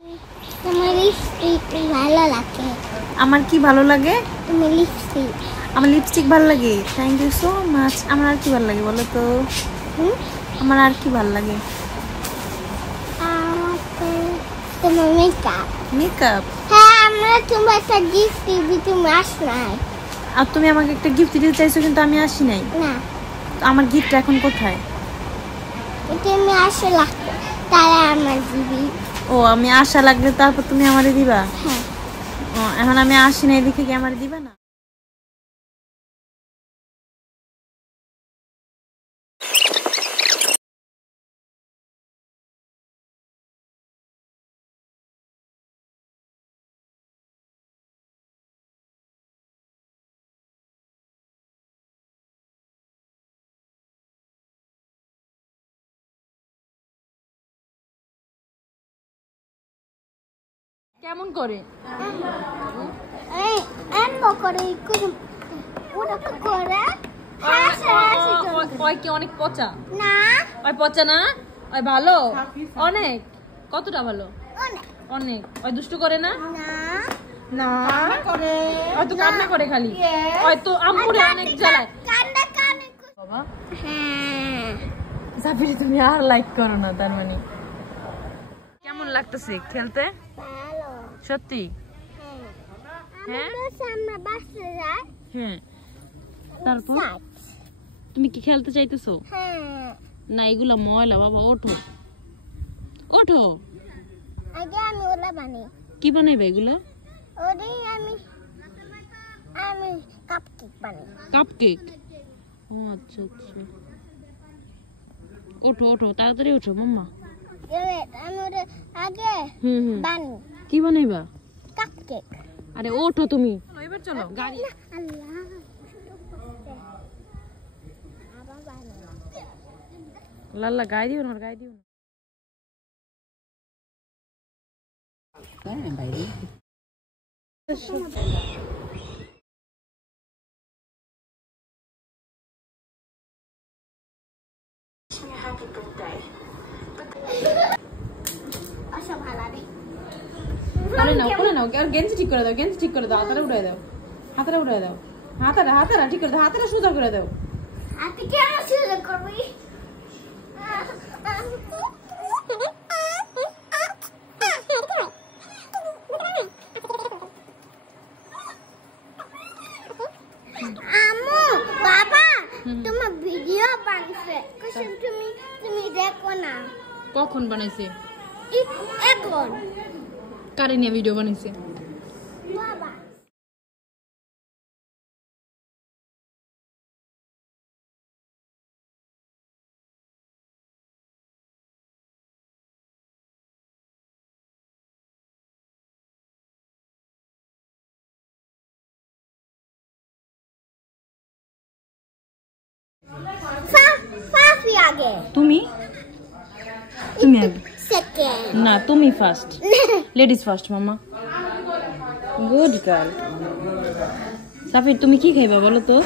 তোমার লিপস্টিক ভালো লাগে। আমার কি ভালো লাগে? তোমার লিপস্টিক। আমার লিপস্টিক ভালো লাগে। Thank you so much. আমার আর কি ভালো লাগে বলো তো? আমার আর কি ভালো লাগে? তোমার মেকআপ। মেকআপ? হ্যাঁ, আমরা তোমার একটা গিফট দিবি, তুমি আস নাই। আর তুমি আমাকে একটা গিফট দিতে চাইছো কিন্তু আমি আসি নাই। না, আমার গিফট এখন কোথায়? তুমি আসো লাগবে, তারা আমার দিবি। ও, আমি আশা লাগলে তারপর তুমি আমারে দিবা? হ্যাঁ। ও, এখন আমি আসি নাই দেখে কি আমারে দিবা না? কেমন করে? ওই কি অনেক পচা? না, ওই পচা না, ওই ভালো অনেক। কতটা ভালো? অনেক। অনেক। ওই দুষ্টু করে না? না, না করে। ওই তো কান্না করে খালি। ওই তো আম্মুরে অনেক জ্বালায়। কান্না কানে। বাবা, হ্যাঁ, জাফির তুমি আর লাইক করো না তার মানে? কেমন লাগতেছে খেলতে? ভালো। সত্যি? হ্যাঁ, আমরা বাসে যাই। হ্যাঁ। তারপর তুমি কি খেলতে চাইতেছো? হ্যাঁ, না, এগুলা ময়লা বাবা। ওঠো ওঠো। আগে আমি ওলা বানাই। কি বানাইবে এগুলা? ওরে আমি কাপকেক বানাই। কাপকেক? ও আচ্ছা আচ্ছা। ওঠো ওঠো, তাড়াতাড়ি ওঠো মাম্মা। আমি ওরে আগে বানাই। কি বানাইবা? কাপকেক। আরে ওঠো তুমি। এবার চলো গাড়ি। আল্লাহ, আবার বানাই। লাল্লা গায়ে দিও না, গায়ে দিও না। বাইরে আচ্ছা, ভালো রে। করে নাও আর গেঞ্জি ঠিক করে দাও, গেঞ্জি ঠিক করে দাও, হাতাটা উড়াই দাও, হাতাটা উড়াই দাও, হাতাটা ঠিক করে দাও, হাতাটা সোজা করে দাও। আতে কেন শুরু করবি? আম্মু, বাবা তোমার ভিডিও বানাইছে, তুমি দেখো না। কখন বানাইছে? এখন কারে নিয়ে ভিডিও বানাইছে? বাবা। ফাফি আগে। তুমি তুমি আগে। সেকেন্ড। না, তুমি ফার্স্ট। লেডিস ফার্স্ট মামা। Good girl. সাফির তুমি কি খাইবা বলো তো?